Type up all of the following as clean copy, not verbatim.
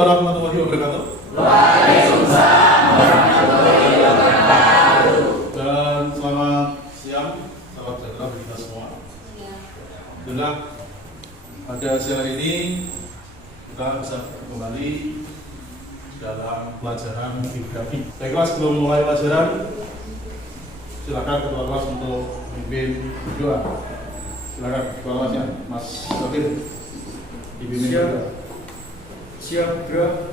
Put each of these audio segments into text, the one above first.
warahmatullahi wabarakatuh. Waalaikumsalam warahmatullahi wabarakatuh. Dan selamat siang, salam sejahtera bagi kita semua. Alhamdulillah, pada siang ini kita bisa kembali dalam pelajaran geografi. Baiklah, sebelum mulai pelajaran, silakan ketua kelas untuk memimpin doa. Silakan ketua kelasnya, Mas Sofir. Siap, gerak.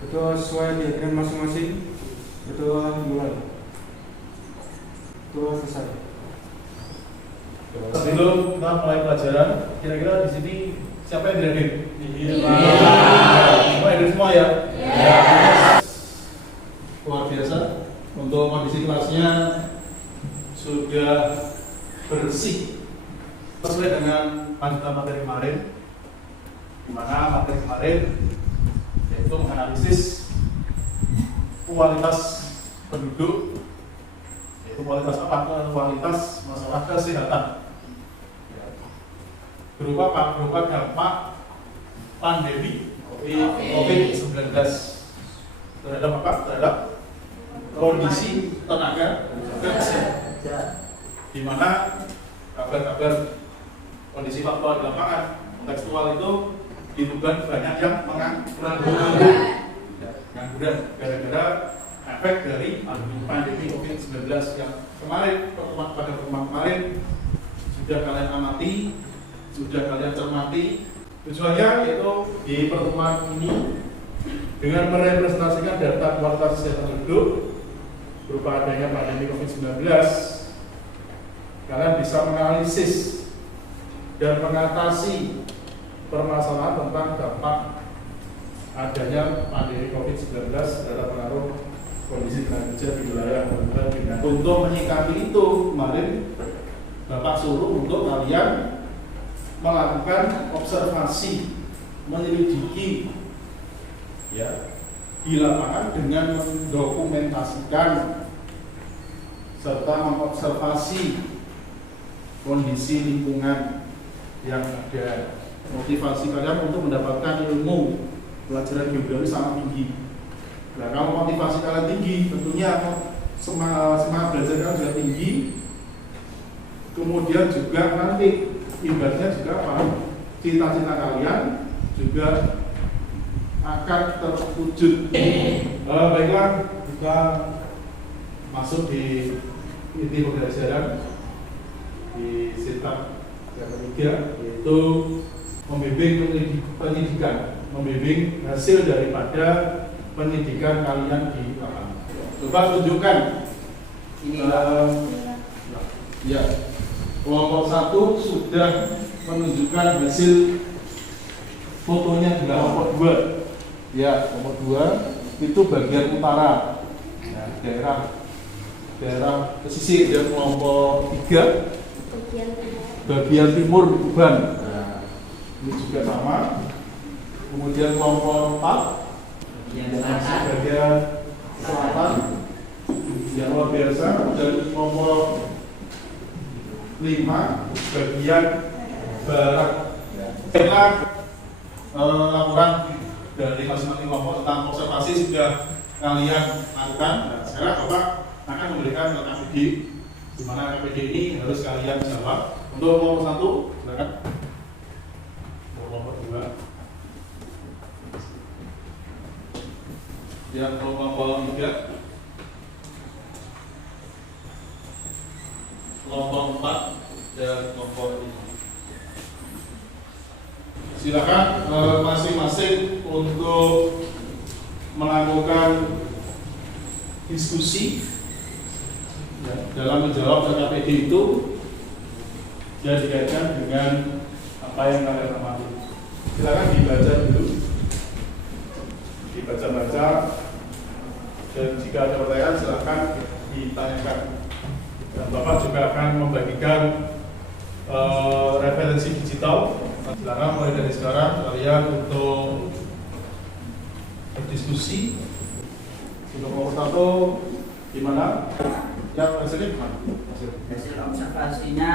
Ketua sesuai diagram masing-masing. Ketua mulai. Ketua selesai. Sebelum kita mulai pelajaran, kira-kira di sini siapa yang tidak hadir? Semua hadir semua ya? Iya. Luar biasa. Untuk kondisi kelasnya sudah bersih sesuai dengan panutan materi kemarin, di mana materi kemarin yaitu menganalisis kualitas penduduk, yaitu kualitas apa? Kualitas masalah kesehatan berupa dampak pandemi COVID-19 terhadap apa? Terhadap kondisi tenaga kerja, di mana kabar-kabar kondisi faktual di lapangan kontekstual itu ditugas banyak yang mengangguran gara-gara efek dari pandemi COVID-19 yang pada pertemuan kemarin sudah kalian amati, sudah kalian cermati. Tujuannya yaitu di pertemuan ini dengan merepresentasikan data kualitas kesehatan penduduk berupa adanya pandemi COVID-19, kalian bisa menganalisis dan mengatasi permasalahan tentang dampak adanya pandemi COVID-19 terhadap pengaruh kondisi tenaga kerja di wilayah Bina. Untuk menyikapi itu, kemarin Bapak suruh untuk kalian melakukan observasi, menyelidiki ya di lapangan dengan mendokumentasikan serta mengobservasi kondisi lingkungan yang ada. Motivasi kalian untuk mendapatkan ilmu pelajaran geografi sangat tinggi. Nah, kalau motivasi kalian tinggi, tentunya semangat belajar kalian juga tinggi. Kemudian juga nanti ibaratnya juga apa? Cita-cita kalian juga akan terwujud. Baiklah, kita masuk di inti pembelajaran di sitab yang ketiga, yaitu membimbing pendidikan, membimbing hasil daripada pendidikan kalian di lapangan. Coba tunjukkan. Ya, kelompok 1 sudah menunjukkan hasil fotonya di kelompok 2. Ya, kelompok 2 itu bagian utara, ya, daerah pesisir. Dan kelompok 3 bagian timur Tuban. Nah, ini juga sama. Kemudian kelompok 4 bagian selatan, yang luar biasa. Dan kelompok 5 bagian barat. Kita laporan dari masing-masing kelompok tentang observasi sudah kalian lakukan. Nah, sekarang Bapak akan memberikan KPD, di mana KPD ini harus kalian jawab. Untuk kelompok 1, silakan. Kelompok 2. Yang kelompok 3. Kelompok 4 dan kelompok 5. Silakan masing-masing untuk melakukan diskusi ya, dalam menjawab KPD itu dan dikaitkan dengan apa yang kalian amati. Silakan dibaca dulu, dibaca-baca, dan jika ada pertanyaan silakan ditanyakan. Dan Bapak juga akan membagikan referensi digital. Silakan mulai dari sekarang kalian untuk berdiskusi. Untuk nomor 1 di mana? Yang hasilnya gimana? Hasil observasinya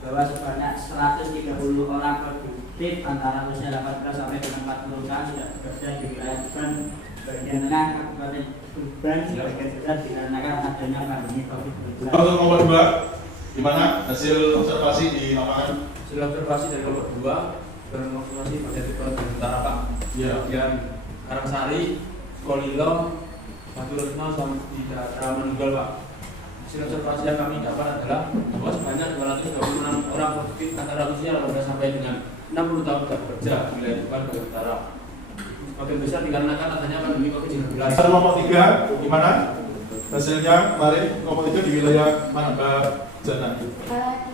bahwa sebanyak 130 orang aktif antara usia 18 sampai dengan 40 tahun tidak bekerja di wilayah Tuban bagian tengah Kabupaten Tuban sebagian besar dikarenakan adanya pandemi COVID-19. Untuk nomor 2, gimana hasil observasi di lapangan? Hasil observasi dari kelompok 2 berobservasi pada tipe utara Pak. Iya. Bagian Karangsari, Kolilo, Batu Retno, sama di daerah Menunggal Pak. Hasil observasi yang kami dapat adalah bahwa sebanyak 226 orang positif antara usia 18 sampai dengan 60 tahun sudah bekerja di wilayah Tuban bagian utara. Sebagian besar dikarenakan adanya pandemi COVID-19. Hasil nomor 3, gimana hasilnya kemarin nomor 3 di wilayah mana Mbak Jana? Di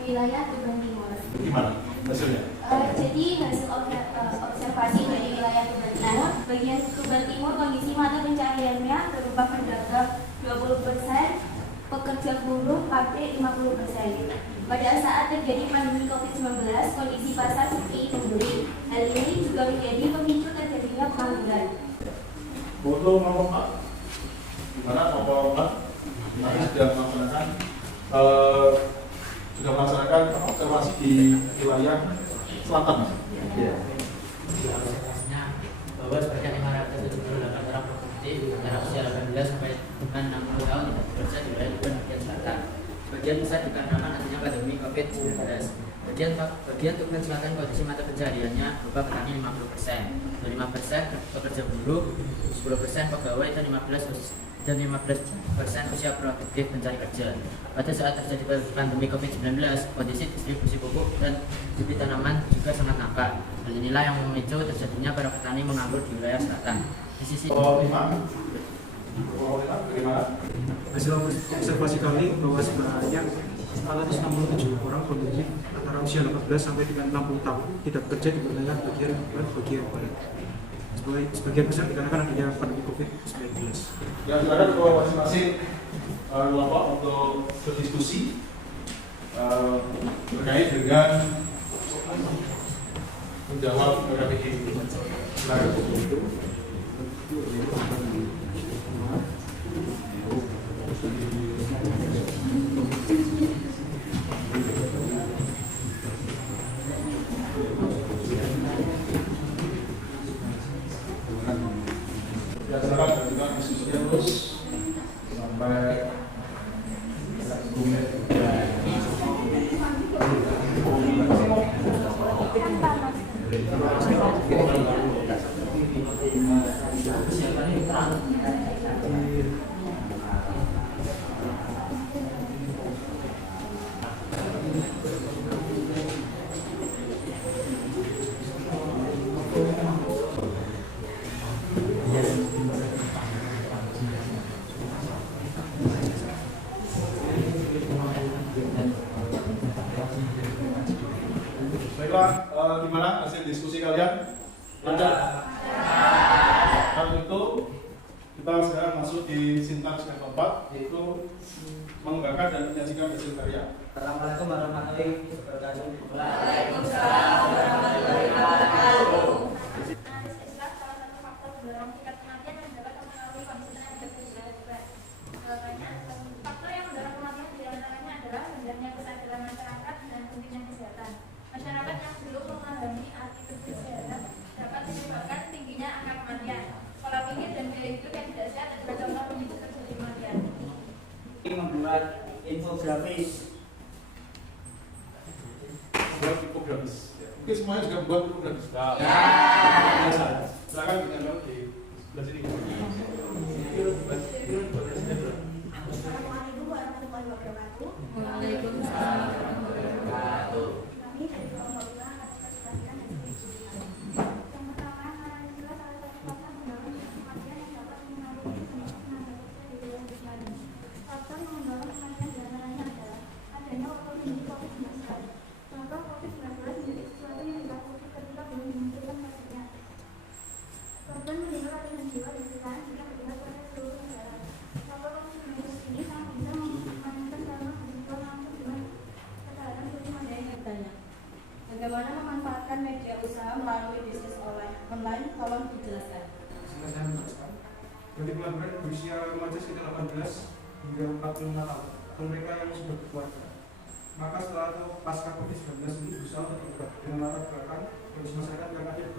wilayah Tuban Timur. Gimana hasilnya? Jadi hasil observasi dari wilayah Tuban Timur, bagian Tuban Timur kondisi mata pencahariannya berupa pedagang 20%, pekerja buruh pabrik 50%. Pada saat terjadi pandemi COVID-19, kondisi pasar sepi membeli. Hal ini juga menjadi pemicu terjadinya pengangguran. Untuk nomor 4, gimana nomor 4? Kami sudah melaksanakan observasi di wilayah selatan. Ya. Observasinya bahwa sebanyak 578 orang positif antara usia 18 sampai dengan 60 tahun tidak bekerja di wilayah Tuban bagian selatan. Bagian besar dikarenakan adanya pandemi COVID-19. Bagian Tuban Selatan kondisi mata pencahariannya berupa petani 50%, 25% pekerja buruh, 10% pegawai dan 15% usia produktif mencari kerja. Pada saat terjadi pandemi COVID-19, kondisi distribusi pupuk dan bibit tanaman juga sangat nakal. Hal inilah yang memicu terjadinya para petani menganggur di wilayah selatan. Di sisi Hasil observasi kami bahwa sebanyak 467 orang positif antara usia 18 sampai dengan 60 tahun tidak bekerja di wilayah bagian barat. Sebagian besar dikarenakan adanya pandemi COVID-19. Ya, silakan ketua masing-masing kelompok untuk berdiskusi terkait dengan menjawab PPKM ini. Silakan. Ya, silakan lanjutkan diskusinya terus sampai baiklah, gimana hasil diskusi kalian? Lancar? Kalau itu kita sekarang masuk di sintaks yang keempat, yaitu mengembangkan dan menyajikan hasil karya. Assalamualaikum warahmatullahi wabarakatuh. Waalaikumsalam warahmatullahi wabarakatuh. Salah satu faktor pendorong tingkat kematian yang dapat mempengaruhi kondisi tenaga kerja juga. Faktor yang mendorong kematian di antaranya adalah rendahnya kesadaran masyarakat dan pentingnya kesehatan. Masyarakat yang belum memahami arti kesehatan dapat menyebabkan tingginya angka kematian. Pola pikir dan gaya hidup yang tidak sehat adalah contoh pemicu terjadi kematian. Membuat infografis. Buat infografis. Oke, semuanya juga buat infografis. Ya. Silakan kita jawab di sebelah sini. Assalamualaikum warahmatullahi wabarakatuh. Waalaikumsalam warahmatullahi wabarakatuh. Kami dari kelompok 2 atas kesempatan dan diskusikan. Yang pertama, adalah salah satu faktor mendorong kematian yang dapat mengaruhi kondisi tenaga kerja di wilayah Tuban. Faktor yang mendorong kematian diantaranya adalah adanya pandemi COVID-19. Contoh COVID-19 menjadi sesuatu yang ditakuti ketika belum dimunculkan vaksinnya. Korban meninggal ratusan jiwa di sekitar akibat pada seluruh negara. Wabah COVID-19 ini sangat bisa memperpanjangkan dalam kehidupan langsung dengan kesehatan tubuh manusia. Bagaimana memanfaatkan media usaha melalui bisnis online? Tolong dijelaskan. Sehingga saya menjelaskan, bagi pelabuhan berusia remaja sekitar 18 hingga 45 tahun, atau mereka yang sudah berkeluarga, Maka setelah itu pasca COVID-19 ini berusaha untuk berubah dengan latar belakang kondisi masyarakat yang ada di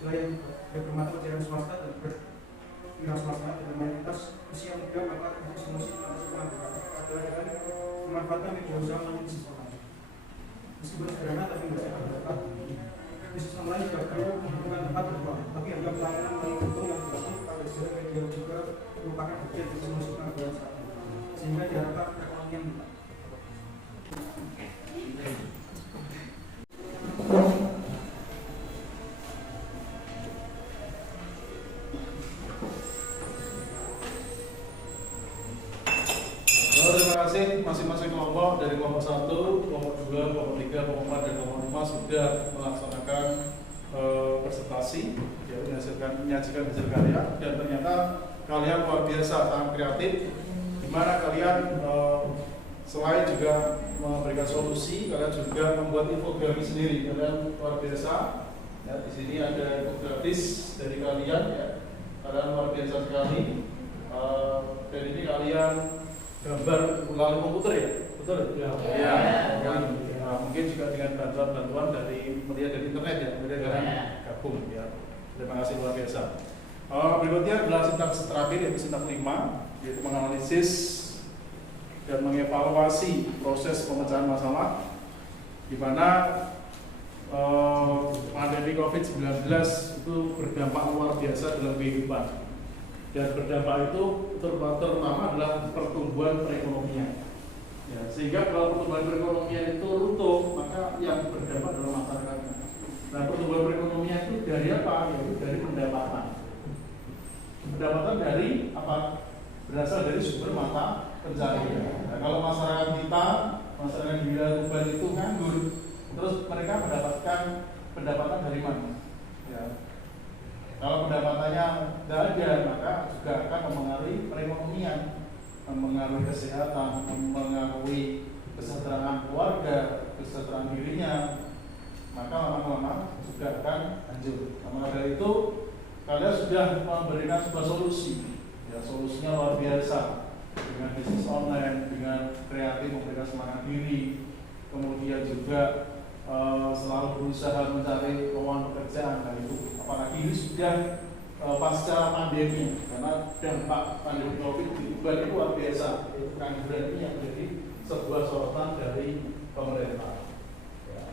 wilayah bermata pencarian swasta dan berwira swasta dengan mayoritas usia muda, maka fungsi adalah dengan memanfaatkan media sosial menjadi sistem. Meskipun sederhana tapi tidak saya dapat. Sistem lain juga perlu membutuhkan tempat berubah, tapi harga pelayanan melalui bentuk yang berbasis pada jalan media juga merupakan bagian dari solusi pengangguran saat ini. Sehingga diharapkan perekonomian Terima kasih masing-masing kelompok dari kelompok 1, kelompok 2, kelompok 3, kelompok 4, dan kelompok 5 sudah melaksanakan presentasi, yaitu menyajikan hasil karya, dan ternyata kalian luar biasa, sangat kreatif, di mana kalian selain juga memberikan solusi, kalian juga membuat infografis sendiri, kalian luar biasa. Ya, di sini ada infografis dari kalian, ya, kalian luar biasa sekali. Dan ini kalian gambar melalui komputer ya, betul? Ya. Nah, mungkin juga dengan bantuan dari melihat dari internet ya, melihat dengan gabung ya. Terima kasih luar biasa. Berikutnya adalah sintaks terakhir yaitu sintaks 5, yaitu menganalisis dan mengevaluasi proses pemecahan masalah, di mana pandemi COVID-19 itu berdampak luar biasa dalam kehidupan. Dan berdampak itu terutama adalah pertumbuhan perekonomian. Ya, sehingga kalau pertumbuhan perekonomian itu runtuh, maka yang berdampak adalah masyarakat. Nah, pertumbuhan perekonomian itu dari apa? Yaitu dari pendapatan. Pendapatan dari apa? Berasal dari sumber mata pencarian. Nah, kalau masyarakat di wilayah Tuban itu nganggur, terus mereka mendapatkan pendapatan dari mana? Ya. Kalau pendapatannya tidak ada, maka juga akan mempengaruhi perekonomian, mempengaruhi kesehatan, mempengaruhi kesejahteraan keluarga, kesejahteraan dirinya, maka lama-lama juga akan hancur. Maka dari itu, kalian sudah memberikan sebuah solusi. Ya, solusinya luar biasa dengan bisnis online, dengan kreatif memberikan semangat diri, kemudian juga selalu berusaha mencari lowongan pekerjaan. Nah, itu apalagi ini sudah pasca pandemi, karena dampak pandemi COVID di Tuban itu luar biasa. Itu pengangguran ini yang menjadi sebuah sorotan dari pemerintah. Ya.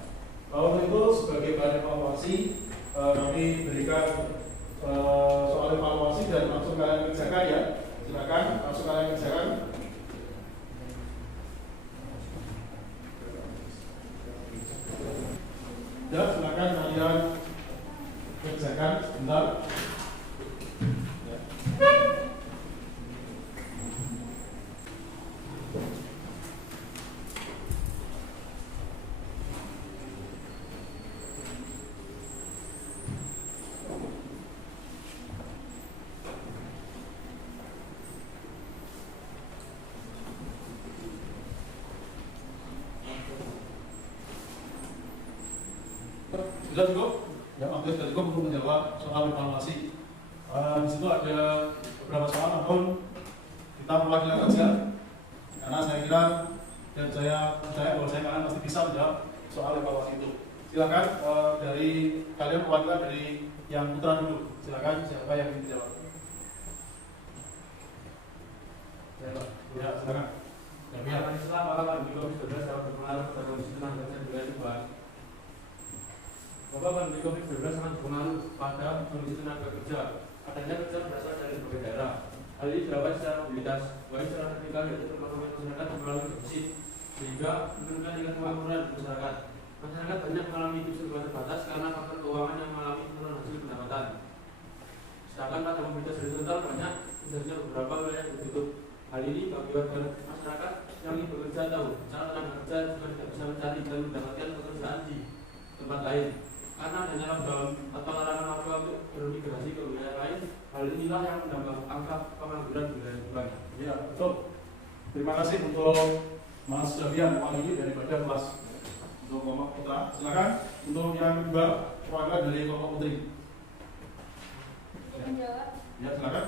Lalu itu sebagai bahan evaluasi kami berikan soal evaluasi dan langsung kalian kerjakan ya. Silakan langsung kalian kerjakan. Ya, silakan kalian kerjakan sebentar. Ya. Sudah cukup? Ya, oke, sudah cukup untuk menjawab soal evaluasi. Di situ ada beberapa soal, namun kita mewakili saja, karena saya kira dan saya percaya bahwa kalian pasti bisa menjawab soal evaluasi itu. Silakan dari kalian perwakilan dari yang putra dulu. Silakan siapa yang ingin menjawab? Ya, silakan. Ya, Islam apakah di COVID-19 dapat berpengaruh pada kondisi tenaga kerja di wilayah Tuban? Bahwa pandemi COVID-19 sangat berpengaruh pada kondisi tenaga kerja. Adanya kerja berasal dari berbagai daerah. Hal ini dilakukan secara mobilitas, baik secara teknikal yaitu perekonomian masyarakat melalui defisit, sehingga menurunkan tingkat kemakmuran masyarakat. Masyarakat banyak mengalami hidup serba terbatas karena faktor keuangan yang mengalami penurunan hasil pendapatan. Sedangkan pada mobilitas horizontal banyak, misalnya beberapa wilayah yang ditutup. Hal ini bagi warga masyarakat yang ingin bekerja tahu cara tenaga kerja juga tidak bisa mencari dan mendapatkan pekerjaan di tempat lain. Karena adanya lockdown atau larangan warga untuk bermigrasi ke wilayah lain, hal inilah yang menambah angka pengangguran di wilayah Tuban. Ya, betul. Terima kasih untuk Mas Javian Wangi daripada kelas untuk kelompok putra. Silakan untuk yang kedua perwakilan dari kelompok putri. Menjawab. Ya, silakan.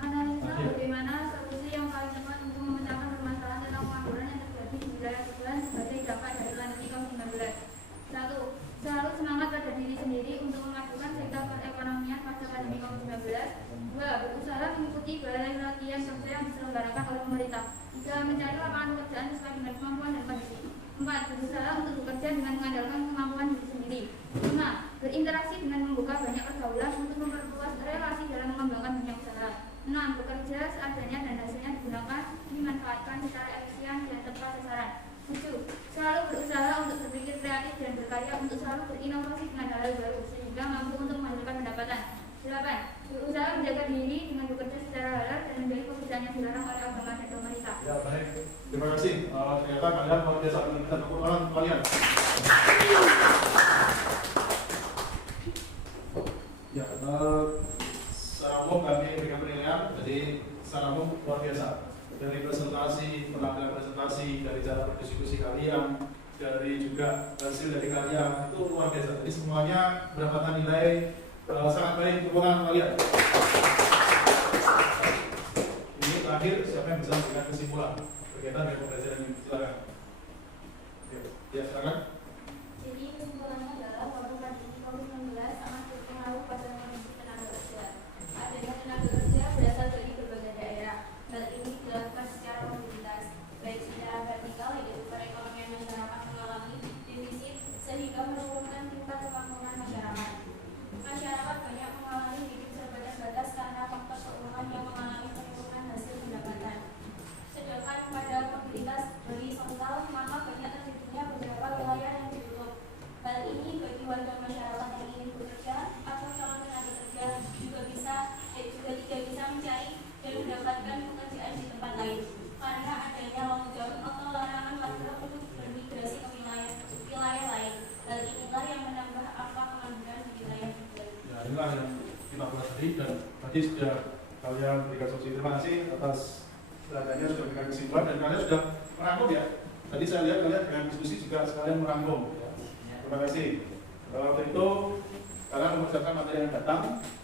Analisa bagaimana solusi yang paling tepat untuk memecahkan 2. Berusaha mengikuti balai latihan kerja yang diselenggarakan oleh pemerintah. 3. Mencari lapangan pekerjaan sesuai dengan kemampuan dan kondisi. 4. Berusaha untuk bekerja dengan mengandalkan kemampuan diri sendiri. 5. Berinteraksi dengan membuka banyak pergaulan untuk memperluas relasi dalam mengembangkan dunia usaha. 6. Bekerja seadanya dan hasilnya digunakan dimanfaatkan secara efisien dan tepat sasaran. 7. Selalu berusaha untuk berpikir kreatif dan berkarya untuk selalu berinovasi dengan hal baru sehingga mampu untuk menghasilkan pendapatan. 8. Berusaha menjaga diri dengan bekerja secara halal dan menjadi pekerjaan yang dilarang oleh agama dan pemerintah. Ya, baik. Terima kasih. Ternyata kalian luar biasa menunjukkan kekuatan kalian. Ya, secara umum kami berikan penilaian, jadi secara umum luar biasa. Dari presentasi, penampilan presentasi, dari cara berdiskusi kalian, dari juga hasil dari kalian itu luar biasa. Jadi semuanya mendapatkan nilai sangat baik kekuatan kalian. Ini terakhir siapa yang bisa memberikan kesimpulan berkaitan dengan pembelajaran ini? Silakan. Ya, silakan. Jadi kesimpulannya adalah bahwa pandemi COVID-19 sangat berpengaruh pada kondisi tenaga kerja. Adanya tenaga kerja berasal dari berbagai daerah. Hal ini dilakukan secara mobilitas, baik secara vertikal yaitu perekonomian masyarakat mengalami defisit sehingga menurunkan tingkat kemampuan masyarakat. Masyarakat banyak mengalami hidup serba terbatas karena faktor keuangan yang mengalami penurunan hasil pendapatan. Sedangkan pada mobilitas horizontal maka banyak terjadinya beberapa wilayah yang ditutup. Hal ini bagi warga masyarakat yang ingin bekerja atau calon tenaga kerja juga tidak bisa mencari dan mendapatkan pekerjaan di tempat lain karena adanya lockdown atau larangan warga untuk bermigrasi ke wilayah lain. Hal inilah yang menambah angka pengangguran di wilayah tersebut. Ya, inilah yang kita bahas tadi dan tadi sudah kalian berikan solusi. Terima kasih atas adanya sudah berikan kesimpulan dan kalian sudah merangkum ya. Tadi saya lihat kalian dengan diskusi juga sekalian merangkum. Ya. Terima kasih. Waktu itu kalian mempersiapkan materi yang datang,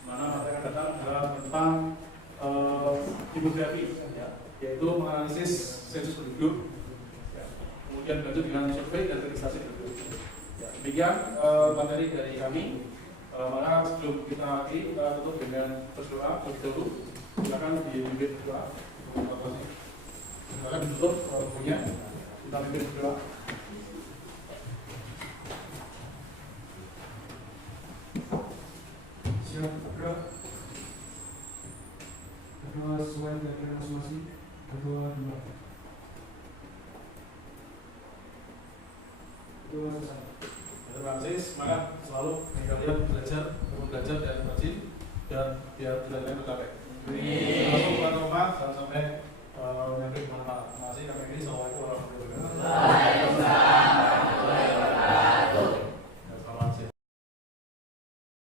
mana materi yang datang adalah tentang demografi, ya, yaitu menganalisis sensus penduduk, ya. Kemudian lanjut dengan survei dan registrasi penduduk. Ya, demikian materi dari kami. Malah sebelum kita akhiri, kita tutup dengan berdoa terlebih dahulu. Silakan dipimpin berdoa. Silakan ditutup bukunya. Kita pimpin berdoa. Siap, gerak. Berdoa sesuai dengan masing-masing. Berdoa 2. Berdoa selesai. Terima kasih. Semangat selalu kalian belajar dan rajin dan biar belajarnya tercapai. Terima kasih. Sampai nanti bermanfaat. Terima kasih.